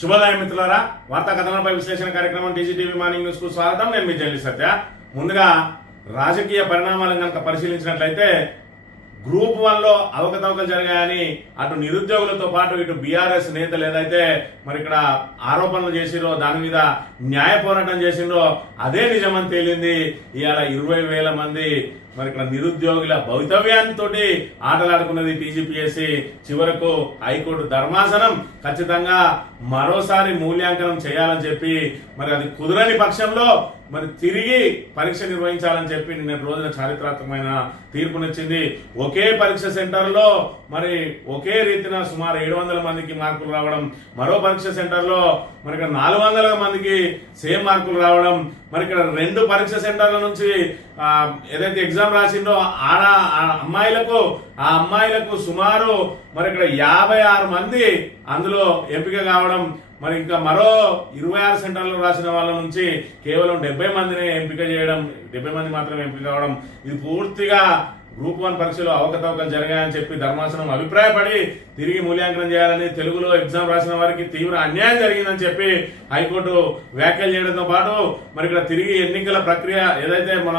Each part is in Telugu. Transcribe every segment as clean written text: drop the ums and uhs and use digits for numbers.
శుభోదయం మిత్రులారా, వార్తా కథనాలపై విశ్లేషణ కార్యక్రమం టీజీటీవీ మార్నింగ్ న్యూస్ కు స్వాగతం. నేను మీ జల్లి సత్య. ముందుగా రాజకీయ పరిణామాలను కనుక పరిశీలించినట్లయితే గ్రూప్ 1 లో అవకతవకలు జరిగాయని అటు నిరుద్యోగులతో పాటు ఇటు బీఆర్ఎస్ నేతలు ఏదైతే మరి ఇక్కడ ఆరోపణలు చేసిరో దాని మీద న్యాయ పోరాటం చేసిండ్రో అదే నిజమని తేలింది. ఇవాళ 20,000 మంది మరి ఇక్కడ నిరుద్యోగుల భవితవ్యంతో ఆటలాడుకున్నది టీజీపీఎస్సీ. చివరకు హైకోర్టు ధర్మాసనం ఖచ్చితంగా మరోసారి మూల్యాంకనం చేయాలని చెప్పి మరి అది కుదరని పక్షంలో మరి తిరిగి పరీక్ష నిర్వహించాలని చెప్పి నిన్న రోజున చారిత్రాత్మకమైన తీర్పునిచ్చింది. ఒకే పరీక్ష సెంటర్ లో మరి ఒకే రీతిన సుమారు 700 మందికి మార్కులు రావడం, మరో పరీక్ష సెంటర్ లో మరి ఇక్కడ 400 మందికి సేమ్ మార్కులు రావడం, మరి ఇక్కడ 2 పరీక్ష సెంటర్ల నుంచి ఏదైతే ఎగ్జామ్ రాసిందో అమ్మాయిలకు సుమారు మరి ఇక్కడ 56 మంది అందులో ఎంపిక కావడం, మరి ఇంకా మరో 26 సెంటర్లు రాసిన వాళ్ళ నుంచి కేవలం 70 మందిని ఎంపిక చేయడం, 70 మంది మాత్రమే ఎంపిక కావడం, ఇది పూర్తిగా గ్రూప్ 1 పరీక్షలో అవకతవకలు జరిగాయని చెప్పి ధర్మాసనం అభిప్రాయపడి తిరిగి మూల్యాంకనం చేయాలని, తెలుగులో ఎగ్జామ్ రాసిన వారికి తీవ్ర అన్యాయం జరిగిందని చెప్పి హైకోర్టు వ్యాఖ్యలు చేయడంతో పాటు మరి ఇక్కడ తిరిగి ఎన్నికల ప్రక్రియ ఏదైతే మన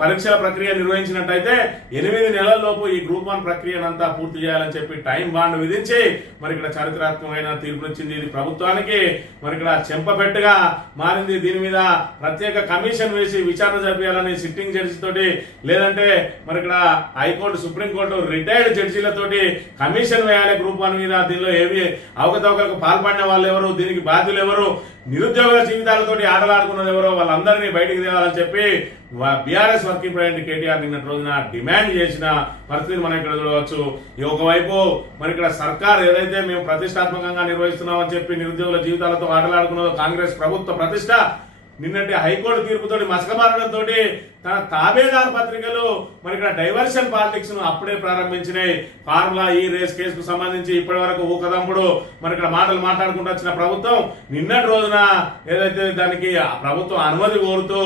పరీక్షల ప్రక్రియ నిర్వహించినట్టయితే 8 నెలల్లోపు ఈ గ్రూప్ 1 ప్రక్రియనంతా పూర్తి చేయాలని చెప్పి టైం బాండ్ విధించి మరి ఇక్కడ చారిత్రాత్మకమైన తీర్పునిచ్చింది. ఇది ప్రభుత్వానికి మరి ఇక్కడ చెంపపెట్టుగా మారింది. దీని మీద ప్రత్యేక కమిషన్ వేసి విచారణ జరిపించాలని సిట్టింగ్ జడ్జి తోటి, లేదంటే మరి ఇక్కడ హైకోర్టు సుప్రీంకోర్టు రిటైర్డ్ జడ్జీలతోటి కమిషన్ వేయాలి గ్రూప్ 1 మీద. దీనిలో ఏవి అవకతవకలకు పాల్పడిన వాళ్ళు ఎవరు, దీనికి బాధ్యులు ఎవరు, నిరుద్యోగుల జీవితాలతోటి ఆటలాడుకున్నది ఎవరో వాళ్ళందరినీ బయటికి తేవాలని చెప్పి బీఆర్ఎస్ వర్కింగ్ ప్రెసిడెంట్ కేటీఆర్ నిన్నటి రోజున డిమాండ్ చేసిన పరిస్థితిని మనం ఇక్కడ చూడవచ్చు. ఒకవైపు మరి ఇక్కడ సర్కార్ ఏదైతే మేము ప్రతిష్టాత్మకంగా నిర్వహిస్తున్నామని చెప్పి నిరుద్యోగుల జీవితాలతో ఆటలాడుకున్నదో కాంగ్రెస్ ప్రభుత్వ ప్రతిష్ట నిన్నటి హైకోర్టు తీర్పుతోటి మసకబారడంతో తన తాబేదారు పత్రికలు మరి ఇక్కడ డైవర్షన్ పాలిటిక్స్ ను అప్పుడే ప్రారంభించినాయి. ఫార్ములా ఈ రేస్ కేసుకు సంబంధించి ఇప్పటి వరకు ఊకదంపుడు మరి ఇక్కడ మాటలు మాట్లాడుకుంటూ వచ్చిన ప్రభుత్వం నిన్నటి రోజున ఏదైతే దానికి ప్రభుత్వం అనుమతి కోరుతూ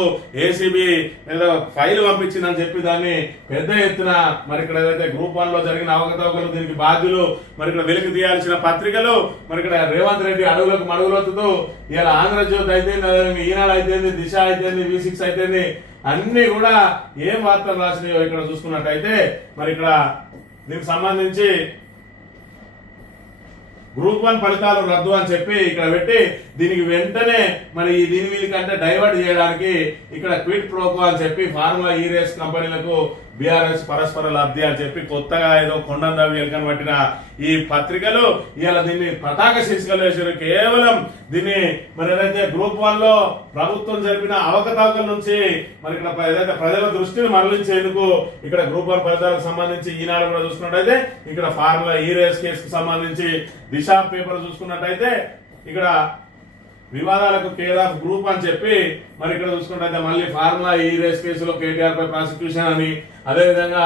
ఏసీబీ ఏదో ఫైల్ పంపించిందని చెప్పి దాన్ని పెద్ద ఎత్తున మరి ఇక్కడ ఏదైతే గ్రూప్ 1 లో జరిగిన అవకతవకలు దీనికి బాధ్యులు మరి ఇక్కడ వెలికి తీయాల్సిన పత్రికలు మరి ఇక్కడ రేవంత్ రెడ్డి అడుగులకు మడుగులొత్తుతూ ఇలా ఆంధ్రజ్యోతి అయితేంది, ఈనాడు అయితేంది, దిశ అయితేంది, V6 అయితేంది, అన్ని కూడా ఏం వార్తలు రాసినాయో ఇక్కడ చూసుకున్నట్టయితే మరి ఇక్కడ దీనికి సంబంధించి గ్రూప్ 1 ఫలితాలు రద్దు అని చెప్పి ఇక్కడ పెట్టి దీనికి వెంటనే మరి దీని వీళ్ళకంటే డైవర్ట్ చేయడానికి ఇక్కడ క్విట్ ప్రోకో అని చెప్పి ఫార్ములా ఈ రేస్ కంపెనీలకు బీఆర్ఎస్ పరస్పర లబ్ధి అని చెప్పి కొత్తగా ఏదో కొండం దవ్వి ఎలుకని పట్టిన ఈ పత్రికలు ఇలా దీన్ని పతాక శీర్షికలు వేసారు. కేవలం దీన్ని మరి ఏదైతే గ్రూప్ 1 లో ప్రభుత్వం జరిపిన అవకతవకల నుంచి మరి ఇక్కడ ఏదైతే ప్రజల దృష్టిని మరలించేందుకు ఇక్కడ గ్రూప్ 1 ఫలితాలకు సంబంధించి ఈనాడు కూడా చూసుకున్నట్టయితే ఇక్కడ ఫార్ములా ఈ రేస్ కేసుకు సంబంధించి దిశ పేపర్ చూసుకున్నట్టయితే ఇక్కడ వివాదాలకు కేర్ ఆఫ్ గ్రూప్ అని చెప్పి మరి ఇక్కడ చూసుకున్నట్టయితే మళ్ళీ ఫార్ములా ఈ రేస్ కేసులో కేటీఆర్ పై ప్రాసిక్యూషన్ అని, అదేవిధంగా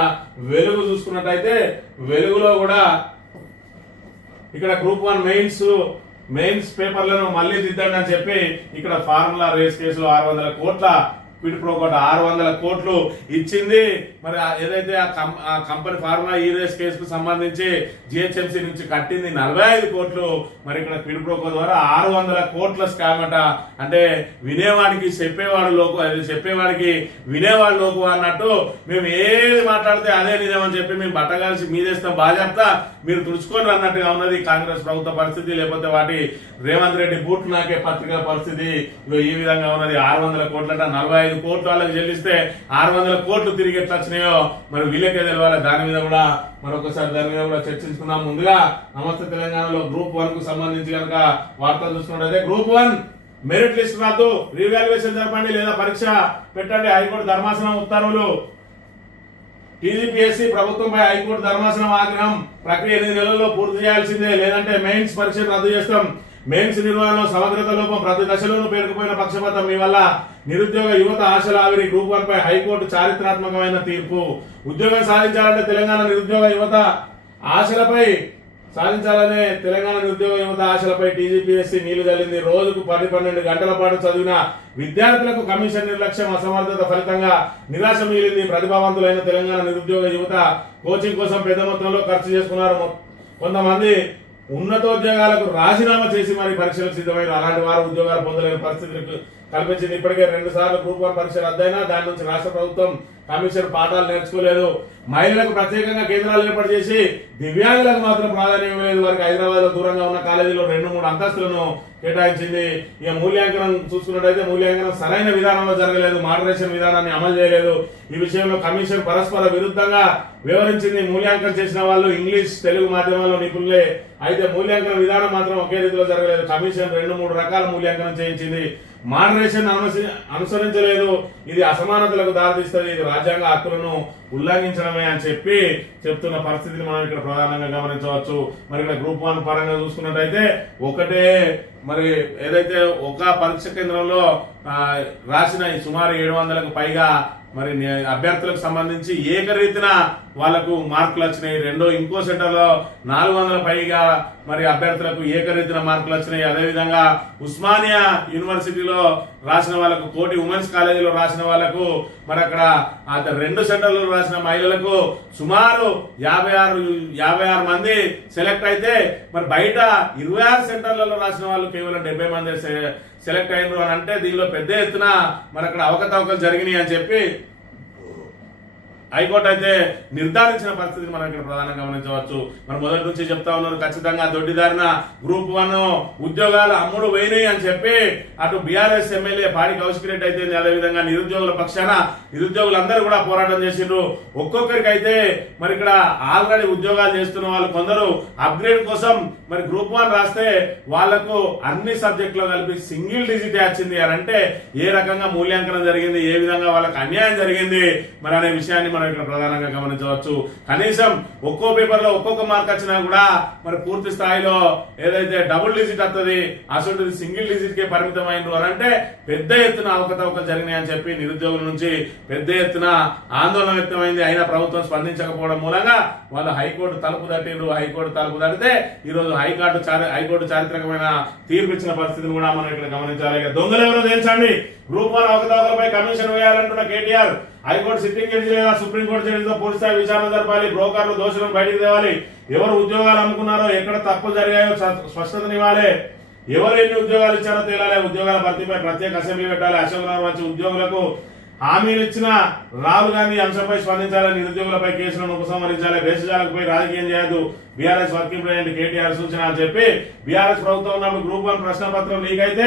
వెలుగు చూసుకున్నట్టయితే వెలుగులో కూడా ఇక్కడ గ్రూప్ 1 మెయిన్స్ పేపర్లను మళ్ళీ దిద్దండి అని చెప్పి ఇక్కడ ఫార్ములా రేస్ కేసులో 600 కోట్ల క్విట్ ప్రోకో 600 కోట్లు ఇచ్చింది. మరి ఏదైతే ఆ కంపెనీ ఫార్ములా ఈ రేస్ కేసుకు సంబంధించి జిహెచ్ఎంసీ నుంచి కట్టింది 45 కోట్లు. మరి ఇక్కడ క్విట్ ప్రోకో ద్వారా 600 కోట్ల స్కామ్ అట. అంటే వినేవాడికి చెప్పేవాడికి వినేవాడు లోకు అన్నట్టు మేము ఏది మాట్లాడితే అదే నిజం అని చెప్పి మేము బట్టగాల్సి మీదేస్తాం బాధ్యత మీరు తుడుచుకొని అన్నట్టుగా ఉన్నది కాంగ్రెస్ ప్రభుత్వ పరిస్థితి. లేకపోతే వాటి రేవంత్ రెడ్డి బూట్ నాకే పత్రికల పరిస్థితి ఈ విధంగా ఉన్నది. 600 కోట్లట, 45 కోట్లు వాళ్ళకి చెల్లిస్తే 600 కోట్లు తిరిగి ఎట్లా వచ్చినాయో మరి వీళ్ళకే తెలవాలి. దాని మీద కూడా మరొకసారి చర్చించుకుందాం. ముందుగా నమస్తే తెలంగాణలో గ్రూప్ 1 కు సంబంధించి కనుక వార్తలు చూసుకున్నట్టయితే గ్రూప్ 1 మెరిట్ లిస్ట్ రాదు, రీవాల్యుయేషన్ జరపండి లేదా పరీక్ష పెట్టండి హైకోర్టు ధర్మాసనం ఉత్తర్వులు. టీజీపీఎస్సీ ప్రభుత్వంపై హైకోర్టు ధర్మాసనం ఆగ్రహం. ప్రక్రియ 8 నెలల్లో పూర్తి చేయాల్సిందే, లేదంటే మెయిన్స్ పరీక్ష రద్దు చేస్తాం. మెయిన్స్ నిర్వహణలో సమగ్రత లోపం, ప్రతి దశలోనూ పేరుకుపోయిన పక్షపాతం మీ వల్ల నిరుద్యోగ యువత ఆశల ఆవిరి. గ్రూప్ 1 పై హైకోర్టు చారిత్రాత్మకమైన తీర్పు. ఉద్యోగం సాధించాలంటే తెలంగాణ నిరుద్యోగ యువత ఆశలపై టీజీపీఎస్సీ నీళ్లు చల్లింది. రోజుకు 10-12 గంటల పాటు చదివిన విద్యార్థులకు కమిషన్ నిర్లక్ష్యం, అసమర్థత ఫలితంగా నిరాశ మిగిలింది. ప్రతిభావంతులైన తెలంగాణ నిరుద్యోగ యువత కోచింగ్ కోసం పెద్ద మొత్తంలో ఖర్చు చేసుకున్నారు. కొంతమంది ఉన్నతోద్యోగాలకు రాజీనామా చేసి మరి పరీక్షలకు సిద్ధమైన అలాంటి వారు ఉద్యోగాలు పొందలేని పరిస్థితులకు కల్పించింది. ఇప్పటికే 2 సార్లు గ్రూప్ 1 పరీక్ష రద్దయినా దాని నుంచి రాష్ట్ర ప్రభుత్వం కమిషన్ పాఠాలు నేర్చుకోలేదు. మహిళలకు ప్రత్యేకంగా కేంద్రాలు ఏర్పాటు చేసి దివ్యాంగులకు మాత్రం ప్రాధాన్యం లేదు. వారికి హైదరాబాద్ లో దూరంగా ఉన్న కాలేజీలో 2-3 అంతస్తులను కేటాయించింది. ఇక మూల్యాంకనం చూసుకున్నట్టయితే మూల్యాంకనం సరైన విధానంలో జరగలేదు, మోడరేషన్ విధానాన్ని అమలు చేయలేదు. ఈ విషయంలో కమిషన్ పరస్పర విరుద్ధంగా వివరించింది. మూల్యాంకనం చేసిన వాళ్ళు ఇంగ్లీష్ తెలుగు మాధ్యమాల్లో నిపుణులే, అయితే మూల్యాంకన విధానం మాత్రం ఒకే రీతిలో జరగలేదు. కమిషన్ 2-3 రకాల మూల్యాంకనం చేయించింది, మోడరేషన్ అనుసరించలేదు. ఇది అసమానతలకు దారితీస్తుంది, ఇది రాజ్యాంగ హక్కులను ఉల్లంఘించడమే అని చెప్తున్న పరిస్థితిని మనం ఇక్కడ ప్రధానంగా గమనించవచ్చు. మరి ఇక్కడ గ్రూప్ 1 పరంగా చూసుకున్నట్టయితే ఒకటే మరి ఏదైతే ఒక పరీక్ష కేంద్రంలో రాసిన సుమారు 700కు పైగా మరి అభ్యర్థులకు సంబంధించి ఏకరీతిన వాళ్లకు మార్కులు వచ్చినాయి. ఇంకో సెంటర్లో 400 పైగా మరి అభ్యర్థులకు ఏకరీతిన మార్కులు వచ్చినాయి. అదేవిధంగా ఉస్మానియా యూనివర్సిటీలో రాసిన వాళ్ళకు, కోటి ఉమెన్స్ కాలేజీలో రాసిన వాళ్ళకు, మరి అక్కడ 2 సెంటర్లో రాసిన మహిళలకు సుమారు 56 మంది సెలెక్ట్ అయితే, మరి బయట 26 సెంటర్లలో రాసిన వాళ్ళు కేవలం 70 మంది సెలెక్ట్ అయినారు అని అంటే దీనిలో పెద్ద ఎత్తున మరి అక్కడ అవకతవకలు జరిగినాయి అని చెప్పి హైకోర్టు అయితే నిర్ధారించిన పరిస్థితిని మనం ఇక్కడ ప్రధానంగా గమనించవచ్చు. మనం మొదటి నుంచి చెప్తా ఉన్నారు, ఖచ్చితంగా దొడ్డిదారిన గ్రూప్ 1 ఉద్యోగాలు అమ్ముడు పోయినాయి అని చెప్పి అటు బీఆర్ఎస్ ఎమ్మెల్యే పాడి కౌశిక్ రెడ్డి అయితే, అదేవిధంగా నిరుద్యోగుల పక్షాన నిరుద్యోగులందరూ కూడా పోరాటం చేసిండ్రు. ఒక్కొక్కరికి అయితే మరి ఇక్కడ ఆల్రెడీ ఉద్యోగాలు చేస్తున్న వాళ్ళు కొందరు అప్గ్రేడ్ కోసం మరి గ్రూప్ 1 రాస్తే వాళ్లకు అన్ని సబ్జెక్టులో కలిపి సింగిల్ డిజిట్ వచ్చింది అని అంటే ఏ రకంగా మూల్యాంకనం జరిగింది, ఏ విధంగా వాళ్ళకి అన్యాయం జరిగింది మరి అనే విషయాన్ని మనం ఇక్కడ ప్రధానంగా గమనించవచ్చు. కనీసం ఒక్కో పేపర్ లో ఒక్కొక్క మార్క్ వచ్చినా కూడా మరి పూర్తి స్థాయిలో ఏదైతే డబుల్ డిజిట్ వస్తుంది అసలు సింగిల్ డిజిట్ కే పరిమితం అయినరు అని అంటే పెద్ద ఎత్తున అవకతవకలు జరిగినాయి అని చెప్పి నిరుద్యోగుల నుంచి పెద్ద ఎత్తున ఆందోళన వ్యక్తమైంది. అయినా ప్రభుత్వం స్పందించకపోవడం మూలంగా వాళ్ళు హైకోర్టు తలుపు తట్టిండ్రు. హైకోర్టు తలుపు తడితే ఈ రోజు హైకోర్టు చారిత్రకమైన తీర్పు ఇచ్చిన పరిస్థితిని కూడా మనం ఇక్కడ గమనించాలి. దొంగలు ఎవరో తెలుసండి, గ్రూప్ 1 అవకతవకలపై కమిషన్ వేయాలంటున్న కేటీఆర్, హైకోర్టు సిట్టింగ్ జడ్జి లేదా సుప్రీంకోర్టు జడ్జితో పూర్తి స్థాయి విచారణ జరపాలి, బ్రోకర్లు దోషులను బయటికి తేవాలి, ఎవరు ఉద్యోగాలు అమ్ముకున్నారో, ఎక్కడ తప్పులు జరిగాయో స్పష్టతనివ్వాలి, ఎవరు ఎన్ని ఉద్యోగాలు ఇచ్చారో తేలాలి, ఉద్యోగాల భర్తీపై ప్రత్యేక అసెంబ్లీ పెట్టాలి, అశోక్ వచ్చి ఉద్యోగులకు హామీలు ఇచ్చిన రాహుల్ గాంధీ అంశంపై స్పందించాలని, నిరుద్యోగులపై కేసులను ఉపసంహరించాలి, దేశజాలకుపై రాజకీయం చేయదు, బీఆర్ఎస్ వర్కింగ్ ప్రెసిడెంట్ కేటీఆర్ సూచన అని చెప్పి బీఆర్ఎస్ ప్రభుత్వం ఉన్నప్పుడు గ్రూప్ 1 ప్రశ్న పత్రం లీక్ అయితే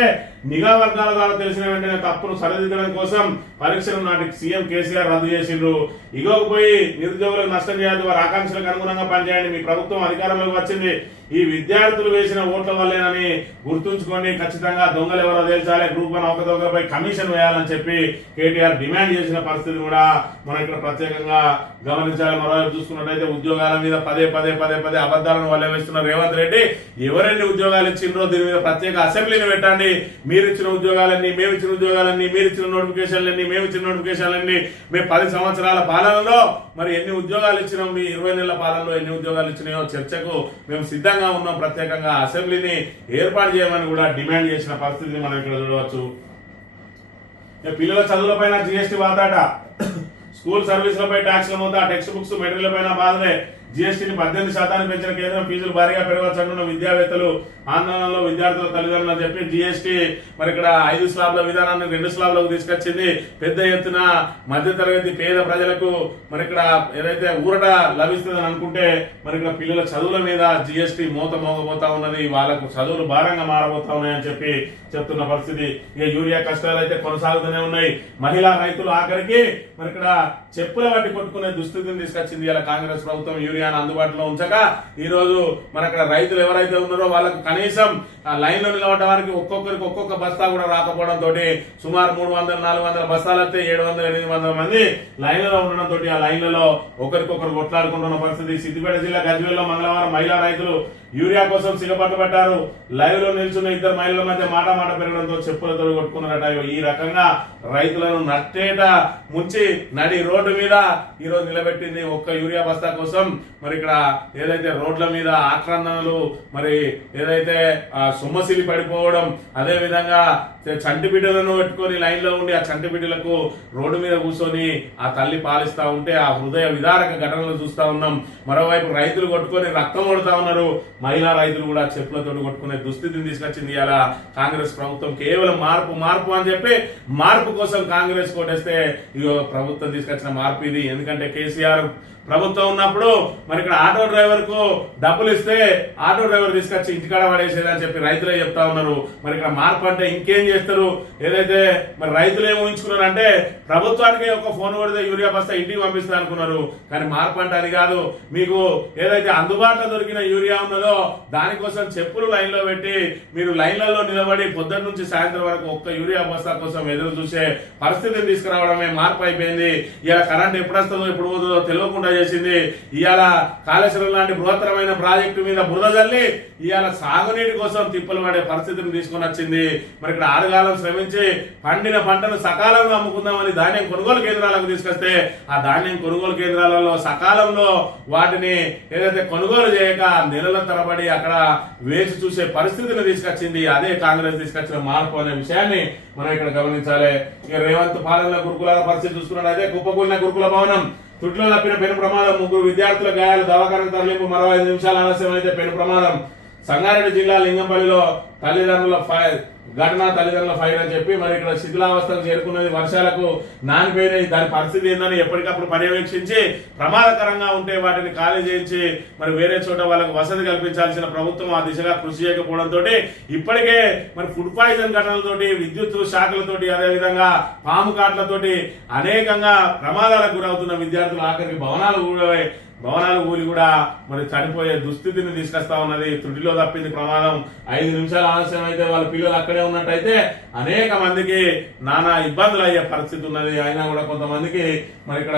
నిఘా వర్గాల ద్వారా తెలిసిన వెంటనే తప్పును సరిదిద్దడం కోసం పరీక్షలు నాటి సీఎం కేసీఆర్ రద్దు చేసిండ్రు. ఇగోకపోయి నిరుద్యోగులకు నష్టం చేయదు, వారి ఆకాంక్షలకు అనుగుణంగా పనిచేయండి, మీ ప్రభుత్వం అధికారంలోకి వచ్చింది, ఈ విద్యార్థులు వేసిన ఓట్ల వల్లేనని గుర్తుంచుకోండి, ఖచ్చితంగా దొంగలు ఎవరో తేల్చాలి, గ్రూప్ 1 అవకతవకలపై కమిషన్ వేయాలని చెప్పి కేటీఆర్ డిమాండ్ చేసిన పరిస్థితి కూడా మనం ఇక్కడ ప్రత్యేకంగా గమనించాలి. మరోవైపు చూసుకున్నట్టయితే ఉద్యోగాల మీద పదే అబద్ధాలను వల్ల వేస్తున్న రేవంత్ రెడ్డి ఎవరెన్ని ఉద్యోగాలు ఇచ్చిండ్రో దీని మీద ప్రత్యేక అసెంబ్లీని పెట్టండి, మీరు ఇచ్చిన ఉద్యోగాలన్నీ, మేము ఇచ్చిన ఉద్యోగాలన్నీ, మీరు ఇచ్చిన నోటిఫికేషన్లన్నీ, మేము ఇచ్చిన నోటిఫికేషన్లన్నీ, మేము 10 సంవత్సరాల పాలనలో మరి ఎన్ని ఉద్యోగాలు ఇచ్చినాం, మీ 20 నెలల పాలనలో ఎన్ని ఉద్యోగాలు ఇచ్చినాయో చర్చకు మేము సిద్ధంగా ఉన్నాం, ప్రత్యేకంగా అసెంబ్లీని ఏర్పాటు చేయమని కూడా డిమాండ్ చేసిన పరిస్థితిని మనం ఇక్కడ చూడవచ్చు. పిల్లల చదువులపైన జీఎస్టీ వాతాట, స్కూల్ సర్వీసులపై ట్యాక్స్ల మొత్తం, టెక్స్ట్ బుక్స్ మెటీరియల్ పైన బాధలే, జీఎస్టీని 18% పెంచిన కేంద్రం ఫీజులు భారీగా పెరగవచ్చు అంటున్న విద్యావేత్తలు, ఆందోళనలో విద్యార్థుల తల్లిదండ్రులు చెప్పి జీఎస్టీ మరి ఇక్కడ 5 స్లాబ్ల విధానాన్ని 2 స్లాబ్లకు తీసుకొచ్చింది. పెద్ద ఎత్తున మధ్యతరగతి పేద ప్రజలకు మరి ఇక్కడ ఏదైతే ఊరట లభిస్తుందని అనుకుంటే మరి ఇక్కడ పిల్లల చదువుల మీద జీఎస్టీ మోత మోగబోతా ఉన్నది, వాళ్ళకు చదువులు భారంగా మారబోతా ఉన్నాయని చెప్పి చెప్తున్న పరిస్థితి. ఇక యూరియా కష్టాలు అయితే కొనసాగుతూనే ఉన్నాయి. మహిళా రైతులు ఆఖరికి మరి ఇక్కడ చెప్పుల బట్టి కొట్టుకునే దుస్థితిని తీసుకొచ్చింది ఇలా కాంగ్రెస్ ప్రభుత్వం. యూరియాను అందుబాటులో ఉంచక ఈ రోజు మన అక్కడ రైతులు ఎవరైతే ఉన్నారో వాళ్ళకు కనీసం లైన్ లో నిలబడ్డ వారికి ఒక్కొక్కరికి ఒక్కొక్క బస్తా కూడా రాకపోవడం తోటి సుమారు 300-400 బస్తాలు అయితే 700-800 మంది లైన్లలో ఉండడంతో ఆ లైన్లలో ఒకరికొకరు కొట్లాడుకుంటున్న పరిస్థితి. సిద్దిపేట జిల్లా గజ్వేల్లో మంగళవారం మహిళా రైతులు యూరియా కోసం సిగపట్టు పెట్టారు. లైవ్ లో నిల్చున్న 2 మహిళల మధ్య మాట పెరగడంతో చెప్పులతో కొట్టుకున్నారట. ఈ రకంగా రైతులను నట్టేట ముంచి నడి రోడ్డు మీద ఈ రోజు నిలబెట్టింది. ఒక్క యూరియా బస్తా కోసం మరి ఇక్కడ ఏదైతే రోడ్ల మీద ఆక్రందనలు, మరి ఏదైతే సొమ్మసిలి పడిపోవడం, అదే విధంగా చంటి బిడ్డలను పెట్టుకొని లైన్ లో ఉండి ఆ చంటి బిడ్డలకు రోడ్డు మీద కూర్చొని ఆ తల్లి పాలిస్తా ఉంటే ఆ హృదయ విదారక ఘటనలు చూస్తా ఉన్నాం. మరోవైపు రైతులు కొట్టుకొని రక్తం కొడుతా ఉన్నారు. మహిళా రైతులు కూడా చెప్పులతో కొట్టుకునే దుస్థితిని తీసుకొచ్చింది ఇలా కాంగ్రెస్ ప్రభుత్వం. కేవలం మార్పు మార్పు అని చెప్పి మార్పు కోసం కాంగ్రెస్ కోటేస్తే ఇగో ప్రభుత్వం తీసుకొచ్చిన మార్పు ఇది. ఎందుకంటే కేసీఆర్ ప్రభుత్వం ఉన్నప్పుడు మరి ఇక్కడ ఆటో డ్రైవర్ కు డబ్బులు ఇస్తే ఆటో డ్రైవర్ తీసుకొచ్చి ఇంటికాడ పడేసేదని చెప్పి రైతులే చెప్తా ఉన్నారు. మరి ఇక్కడ మార్పు అంటే ఇంకేం చేస్తారు? ఏదైతే మరి రైతులు ఏమి ఊహించుకున్నారు అంటే ప్రభుత్వానికి ఒక ఫోన్ కొడితే యూరియా బస్తా ఇంటికి పంపిస్తా అనుకున్నారు. కానీ మార్పు అంటే అది కాదు. మీకు ఏదైతే అందుబాటులో దొరికిన యూరియా ఉన్నదో దానికోసం చెప్పులు లైన్ లో పెట్టి మీరు లైన్లలో నిలబడి పొద్దున్న నుంచి సాయంత్రం వరకు ఒక్క యూరియా బస్తా కోసం ఎదురు చూసే పరిస్థితిని తీసుకురావడమే మార్పు అయిపోయింది. ఇలా కరెంట్ ఎప్పుడు వస్తుందో ఎప్పుడు పోతుందో తెలియకుండా చేసింది. ఇవాళ కాళేశ్వరం లాంటి బృహత్తరమైన ప్రాజెక్టు మీద బురద జల్లి ఇవాళ సాగునీటి కోసం తిప్పలు పడే పరిస్థితిని తీసుకొని వచ్చింది. మరి ఇక్కడ ఆరుగాలం శ్రమించి పండిన పంటను సకాలంలో అమ్ముకుందామని ధాన్యం కొనుగోలు కేంద్రాలకు తీసుకొస్తే ఆ ధాన్యం కొనుగోలు కేంద్రాలలో సకాలంలో వాటిని ఏదైతే కొనుగోలు చేయక నెలల తరబడి అక్కడ వేచి చూసే పరిస్థితిని తీసుకొచ్చింది. అదే కాంగ్రెస్ తీసుకొచ్చిన మార్పు అనే విషయాన్ని మనం ఇక్కడ గమనించాలి. ఇక రేవంత్ పాలన గురుకులాల పరిస్థితి చూసుకున్నాడు. అదే కుప్పకూలిన గురుకుల భవనం, తుట్లో తప్పిన పెను ప్రమాదం, 3 విద్యార్థుల గాయాలు, దవాఖాన తరలింపు, మరో 5 నిమిషాల ఆలస్యం అయితే పెను ప్రమాదం. సంగారెడ్డి జిల్లా లింగంపల్లిలో తల్లిదండ్రుల ఘటన, తల్లిదండ్రుల ఫైర్ అని చెప్పి మరి ఇక్కడ శిథిలావస్థకు చేరుకున్నది. వర్షాలకు నానిపోయినాయి. దాని పరిస్థితి ఏందని ఎప్పటికప్పుడు పర్యవేక్షించి ప్రమాదకరంగా ఉంటే వాటిని ఖాళీ చేయించి మరి వేరే చోట వాళ్ళకు వసతి కల్పించాల్సిన ప్రభుత్వం ఆ దిశగా కృషి చేయకపోవడంతో ఇప్పటికే మరి ఫుడ్ పాయిజన్ ఘటనలతోటి, విద్యుత్ శాఖలతోటి, అదేవిధంగా పాము కాట్లతోటి అనేకంగా ప్రమాదాలకు గురవుతున్న విద్యార్థులు ఆఖరికి భవనాలు కూలి కూడా మరి చనిపోయే దుస్థితిని తీసుకొస్తా ఉన్నది. త్రుటిలో తప్పింది ప్రమాదం. 5 నిమిషాల ఆలస్యం అయితే వాళ్ళ పిల్లలు అక్కడే ఉన్నట్టయితే అనేక మందికి నానా ఇబ్బందులు అయ్యే పరిస్థితి ఉన్నది. అయినా కూడా కొంతమందికి మరి ఇక్కడ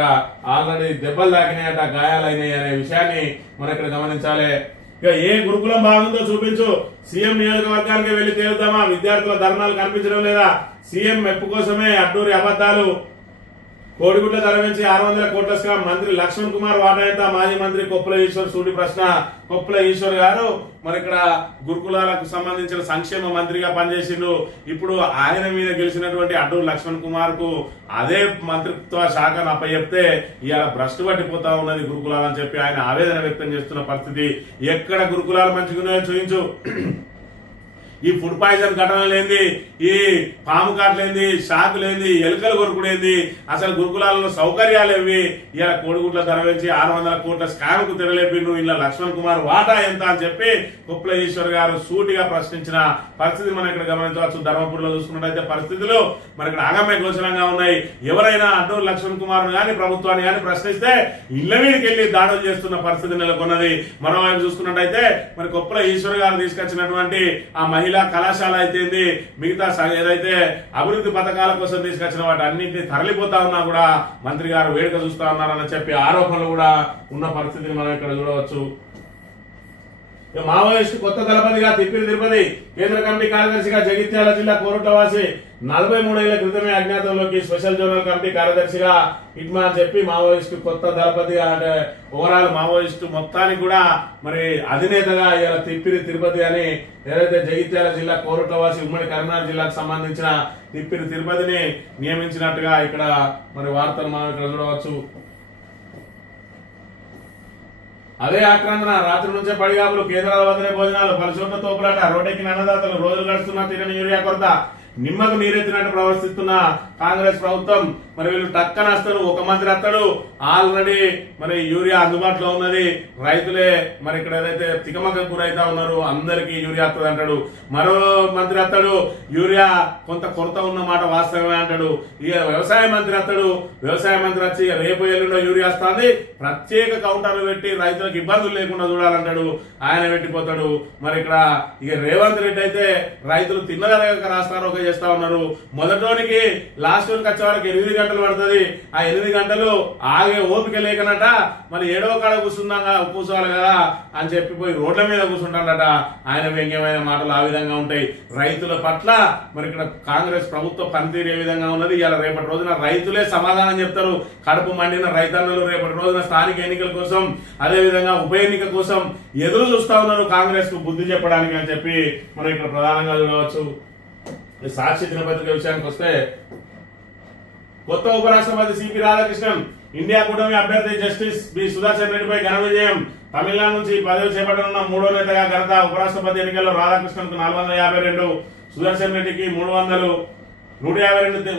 ఆల్రెడీ దెబ్బలు తాకినాయట, గాయాలైనాయి అనే విషయాన్ని మనం ఇక్కడ గమనించాలి. ఇక ఏ గురుకులం బాగుందో చూపించు, సీఎం నియోజకవర్గానికి వెళ్లి తేలుద్దామా? విద్యార్థుల ధర్నాలు కనిపించడం లేదా? సీఎం మెప్పు కోసమే అడ్డూరి అబద్ధాలు. కోడిగుడ్ల ధర పెంచి 600 కోట్ల స్కామ్, మంత్రి లక్ష్మణ్ కుమార్ వాటా ఎంత? మాజీ మంత్రి కొప్పుల ఈశ్వర్ సూటి ప్రశ్న. కొప్పుల ఈశ్వర్ గారు మరి ఇక్కడ గురుకులాలకు సంబంధించిన సంక్షేమ మంత్రిగా పనిచేసిండు. ఇప్పుడు ఆయన మీద గెలిచినటువంటి అడ్డూరి లక్ష్మణ్ కుమార్ కు అదే మంత్రిత్వ శాఖను అప్పచెప్తే ఇవాళ భ్రష్టు పట్టిపోతా ఉన్నది గురుకులాలని చెప్పి ఆయన ఆవేదన వ్యక్తం చేస్తున్న పరిస్థితి. ఎక్కడ గురుకులాలు మంచిగా ఉన్నాయో చూపించు. ఈ ఫుడ్ పాయిజన్ ఘటనలేంది, ఈ పాము కాట్లేంది, షాకులేంది, ఎలుకల కొరుకుడేంది, అసలు గురుకులాలలో సౌకర్యాలు ఏవి? ఇలా కోడిగుడ్ల ధర పెంచి 600 కోట్ల స్కామ్ కు తెరలేపిండు. ఇలా లక్ష్మణ్ కుమార్ వాటా ఎంత అని చెప్పి కొప్పుల ఈశ్వర్ గారు సూటిగా ప్రశ్నించిన పరిస్థితి మనం ఇక్కడ గమనించవచ్చు. ధర్మపురిలో చూసుకున్నట్టయితే పరిస్థితులు మరి ఇక్కడ ఆగమ్య గోచరంగా ఉన్నాయి. ఎవరైనా అడ్డూరి లక్ష్మణ్ కుమార్ గాని ప్రభుత్వాన్ని గాని ప్రశ్నిస్తే ఇళ్ల మీదకి వెళ్లి దాడులు చేస్తున్న పరిస్థితి నెలకొన్నది. మరోవైపు చూసుకున్నట్టయితే మరి కొప్పుల ఈశ్వర్ గారు తీసుకొచ్చినటువంటి ఆ మహిళా కళాశాల అయితే మిగతా ఏదైతే అభివృద్ధి పథకాల కోసం తీసుకొచ్చిన వాటి అన్నింటినీ తరలిపోతా ఉన్నా కూడా మంత్రి గారు వేడుక చూస్తా ఉన్నారని చెప్పి ఆరోపణలు కూడా ఉన్న పరిస్థితిని మనం ఇక్కడ చూడవచ్చు. మావోయిస్టు కొత్త దళపతిగా తిప్పిరి తిరుపతి, కేంద్ర కమిటీ కార్యదర్శిగా జగిత్యాల జిల్లా కోరుట్లవాసి 43 ఏళ్ల క్రితమే అజ్ఞాతంలోకి స్పెషల్ జోనల్ కమిటీ కార్యదర్శిగా ఇడ్మా అని చెప్పి మావోయిస్టు కొత్త దళపతిగా అంటే ఓవరాల్ మావోయిస్టు మొత్తానికి కూడా మరి అధినేతగా ఇలా తిప్పిరి తిరుపతి అని ఏదైతే జగిత్యాల జిల్లా కోరుట్లవాసి ఉమ్మడి కరీంనగర్ జిల్లాకు సంబంధించిన తిప్పిరి తిరుపతిని నియమించినట్టుగా ఇక్కడ మరి వార్తలు మనం ఇక్కడ చూడవచ్చు. అదే ఆక్రందన, రాత్రి నుంచే పడిగాపులు, కేంద్రాల వద్దనే భోజనాలు, పలు చోట్ల తోపులాట, రోడ్డెక్కిన అన్నదాతలు, రోజులు గడుస్తున్నా తినని యూరియా కొరత, నిమ్మకు నీరెత్తినట్టు ప్రవర్తిస్తున్న కాంగ్రెస్ ప్రభుత్వం. మరి వీళ్ళు టక్కన వస్తారు, ఒక మంత్రి వస్తాడు, ఆల్రెడీ మరి యూరియా అందుబాటులో ఉన్నది, రైతులే మరి ఇక్కడ ఏదైతే తికమక గురైతా ఉన్నారు అందరికి యూరియా వస్తుంది అంటాడు. మరో మంత్రి వస్తాడు, యూరియా కొంత కొరత ఉన్న మాట వాస్తవమే అంటాడు. ఇక వ్యవసాయ మంత్రి వస్తాడు, వ్యవసాయ మంత్రి వచ్చి రేపు ఎల్లుండో యూరియా వస్తుంది, ప్రత్యేక కౌంటర్లు పెట్టి రైతులకు ఇబ్బందులు లేకుండా చూడాలంటాడు, ఆయన పెట్టిపోతాడు. మరి ఇక్కడ ఇక రేవంత్ రెడ్డి అయితే రైతులు తిన్నదరగక రాస్తారోకే చేస్తా ఉన్నారు. మొదటోనికి లాస్ట్ వరకు వచ్చే వరకు 8 గంటలు పడుతుంది. ఆ 8 గంటలు ఆగే ఓపిక లేకనట మరి 7వ కాడ కూర్చోవాలి కదా అని చెప్పిపోయి రోడ్ల మీద కూర్చుంటాడట. ఆయన వ్యంగ్యమైన మాటలు ఆ విధంగా ఉంటాయి. రైతుల పట్ల మరి ఇక్కడ కాంగ్రెస్ ప్రభుత్వ పనితీరు ఏ విధంగా ఉన్నది, ఇలా రేపటి రోజున రైతులే సమాధానం చెప్తారు. కడుపు మండిన రైతన్నలు రేపటి రోజున స్థానిక ఎన్నికల కోసం అదే విధంగా ఉప ఎన్నిక కోసం ఎదురు చూస్తా ఉన్నారు కాంగ్రెస్ కు బుద్ధి చెప్పడానికి అని చెప్పి మనం ఇక్కడ ప్రధానంగా చూడవచ్చు. సాక్షి దినపత్రిక విషయానికి వస్తే కొత్త ఉపరాష్ట్రపతి సిపి రాధాకృష్ణన్ ఇండియా కూటమి అభ్యర్థి జస్టిస్ బి సుదర్శన్ రెడ్డిపై ఘన విజయం. తమిళనాడు నుంచి పదవి చేపట్టనున్న 3వ నేతగా ఘనత. ఉపరాష్ట్రపతి ఎన్నికల్లో రాధాకృష్ణన్ కు 452, సుదర్శన్ రెడ్డికి 152